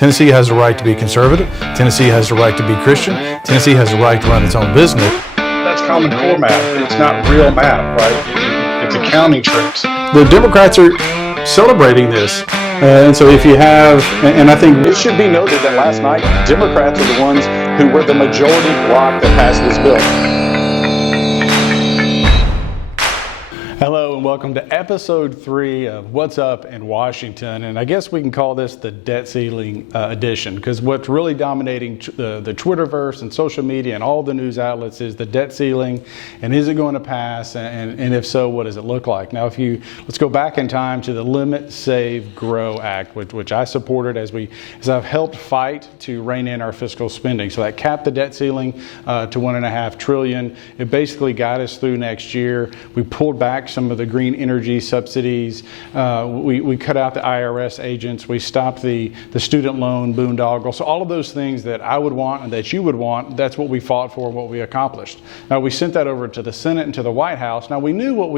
Tennessee has the right to be conservative. Tennessee has the right to be Christian. Tennessee has the right to run its own business. That's Common Core math. It's not real math, right? It's accounting tricks. The Democrats are celebrating this. And so if you have, and I think it should be noted that last night, Democrats are the ones who were the majority bloc that passed this bill. Hello and welcome to episode 3 of What's Up in Washington. And I guess we can call this the debt ceiling edition, because what's really dominating the Twitterverse and social media and all the news outlets is the debt ceiling, and is it going to pass, and if so, what does it look like? Now, let's go back in time to the Limit, Save, Grow Act, which I supported as I've helped fight to rein in our fiscal spending. So that capped the debt ceiling to $1.5 trillion. It basically got us through next year. We pulled back some of the green energy subsidies. We cut out the IRS agents. We stopped the student loan boondoggle. So all of those things that I would want and that you would want, that's what we fought for, what we accomplished. Now, we sent that over to the Senate and to the White House. Now, we knew what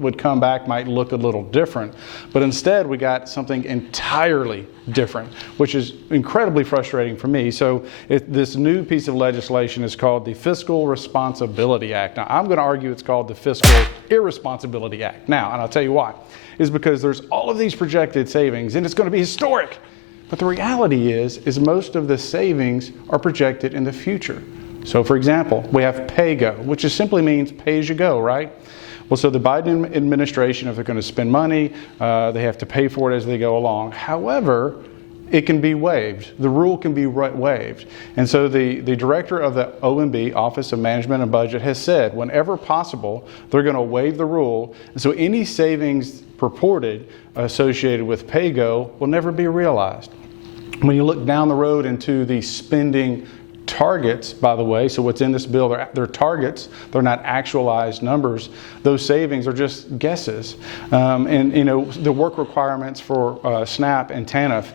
would come back might look a little different, but instead we got something entirely different, which is incredibly frustrating for me. So this new piece of legislation is called the Fiscal Responsibility Act. Now, I'm going to argue it's called the Fiscal Irresponsibility Act. Now, and I'll tell you why, is because there's all of these projected savings and it's going to be historic. But the reality is most of the savings are projected in the future. So for example, we have PAYGO, which just simply means pay as you go, right? Well, so the Biden administration, if they're going to spend money, they have to pay for it as they go along. However, it can be waived. The rule can be waived. And so the director of the OMB, Office of Management and Budget, has said whenever possible, they're going to waive the rule. And so any savings purported associated with PAYGO will never be realized. When you look down the road into the spending targets, by the way, so what's in this bill, they're targets, they're not actualized numbers. Those savings are just guesses. And you know, the work requirements for SNAP and TANF,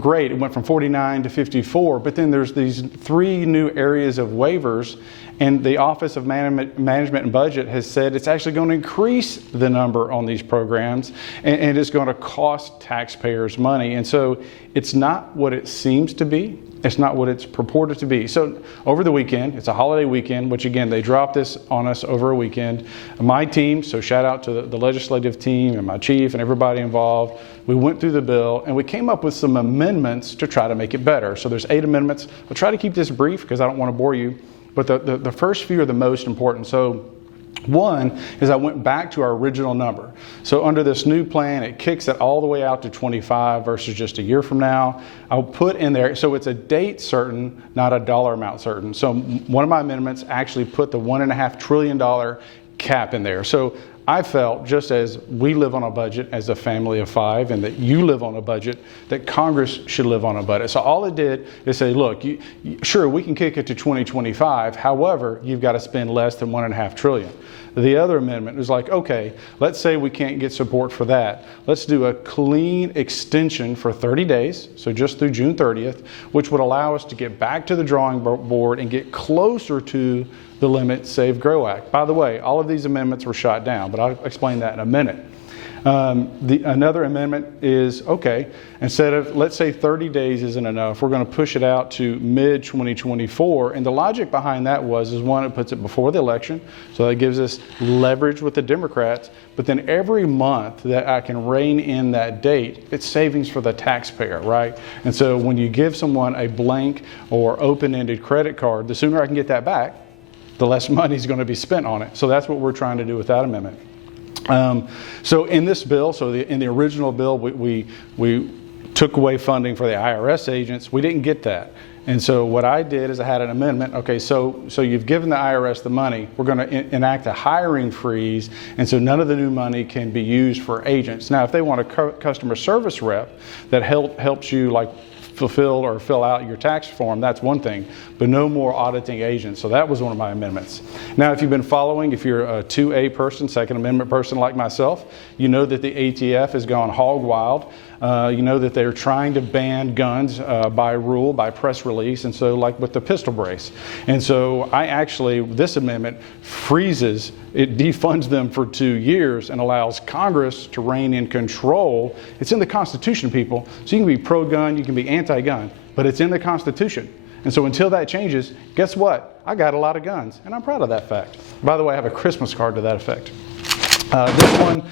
great, it went from 49 to 54, but then there's these 3 new areas of waivers, and the Office of Management and Budget has said it's actually going to increase the number on these programs, and it's going to cost taxpayers money. And so it's not what it seems to be. It's not what it's purported to be. So over the weekend, it's a holiday weekend, which again, they dropped this on us over a weekend. My team, so shout out to the legislative team and my chief and everybody involved, we went through the bill and we came up with some amendments to try to make it better. So there's 8 amendments. I'll try to keep this brief because I don't want to bore you, but the first few are the most important. So one is I went back to our original number. So under this new plan, it kicks it all the way out to 25 versus just a year from now. I'll put in there, so it's a date certain, not a dollar amount certain. So one of my amendments actually put the $1.5 trillion cap in there. So I felt, just as we live on a budget as a family of 5 and that you live on a budget, that Congress should live on a budget. So all it did is say, look, sure, we can kick it to 2025. However, you've got to spend less than $1.5 trillion. The other amendment was like, okay, let's say we can't get support for that. Let's do a clean extension for 30 days, so just through June 30th, which would allow us to get back to the drawing board and get closer to the Limit, Save, Grow Act. By the way, all of these amendments were shot down, but I'll explain that in a minute. Another amendment is, okay, instead of, let's say 30 days isn't enough, we're going to push it out to mid-2024. And the logic behind that is one, it puts it before the election, so that gives us leverage with the Democrats. But then every month that I can rein in that date, it's savings for the taxpayer, right? And so when you give someone a blank or open-ended credit card, the sooner I can get that back, the less money is going to be spent on it. So that's what we're trying to do with that amendment. So in this bill, in the original bill, we took away funding for the IRS agents. We didn't get that. And so what I did is I had an amendment. Okay, so you've given the IRS the money. We're going to enact a hiring freeze, and so none of the new money can be used for agents. Now, if they want a customer service rep that helps you like fulfill or fill out your tax form, that's one thing, but no more auditing agents. So that was one of my amendments. Now, if you've been following, if you're a 2A person, Second Amendment person like myself, you know that the ATF has gone hog wild. you know that they're trying to ban guns by rule, by press release, and so like with the pistol brace. And so this amendment freezes, it defunds them for 2 years and allows Congress to reign in control. It's in the Constitution, people, so you can be pro-gun, you can be anti-gun, but it's in the Constitution. And so until that changes, guess what? I got a lot of guns, and I'm proud of that fact. By the way, I have a Christmas card to that effect. This one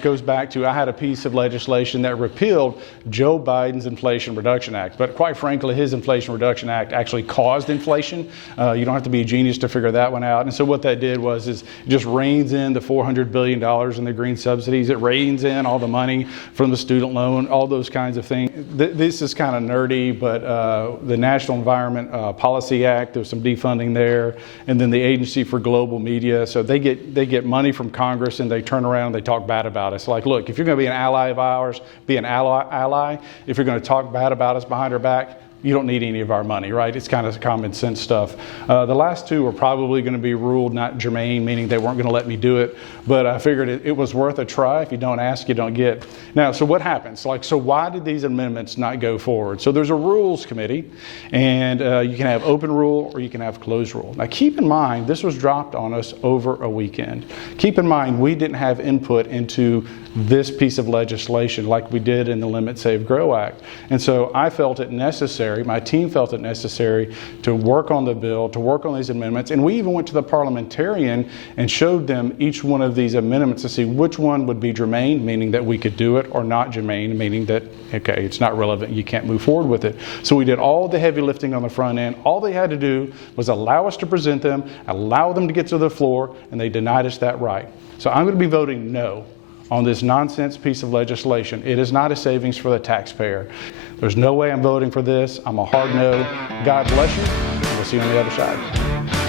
goes back to, I had a piece of legislation that repealed Joe Biden's Inflation Reduction Act. But quite frankly, his Inflation Reduction Act actually caused inflation. You don't have to be a genius to figure that one out. And so what that did was it just reins in the $400 billion in the green subsidies. It reins in all the money from the student loan, all those kinds of things. This is kind of nerdy, but the National Environment Policy Act, there's some defunding there. And then the Agency for Global Media. So they get money from Congress and they turn around and they talk bad about us. Like, look, if you're going to be an ally of ours, be an ally. If you're going to talk bad about us behind our back, you don't need any of our money, right? It's kind of common sense stuff. The last two are probably going to be ruled not germane, meaning they weren't going to let me do it. But I figured it was worth a try. If you don't ask, you don't get. Now, so what happens? So why did these amendments not go forward? So there's a rules committee, and you can have open rule or you can have closed rule. Now, keep in mind, this was dropped on us over a weekend. Keep in mind, we didn't have input into this piece of legislation like we did in the Limit, Save, Grow Act. And so I felt it necessary, my team felt it necessary to work on the bill, to work on these amendments. And we even went to the parliamentarian and showed them each one of these amendments to see which one would be germane, meaning that we could do it, or not germane, meaning that, okay, it's not relevant, you can't move forward with it. So we did all the heavy lifting on the front end. All they had to do was allow us to present them, allow them to get to the floor, and they denied us that right. So I'm going to be voting no on this nonsense piece of legislation. It is not a savings for the taxpayer. There's no way I'm voting for this. I'm a hard no. God bless you. We'll see you on the other side.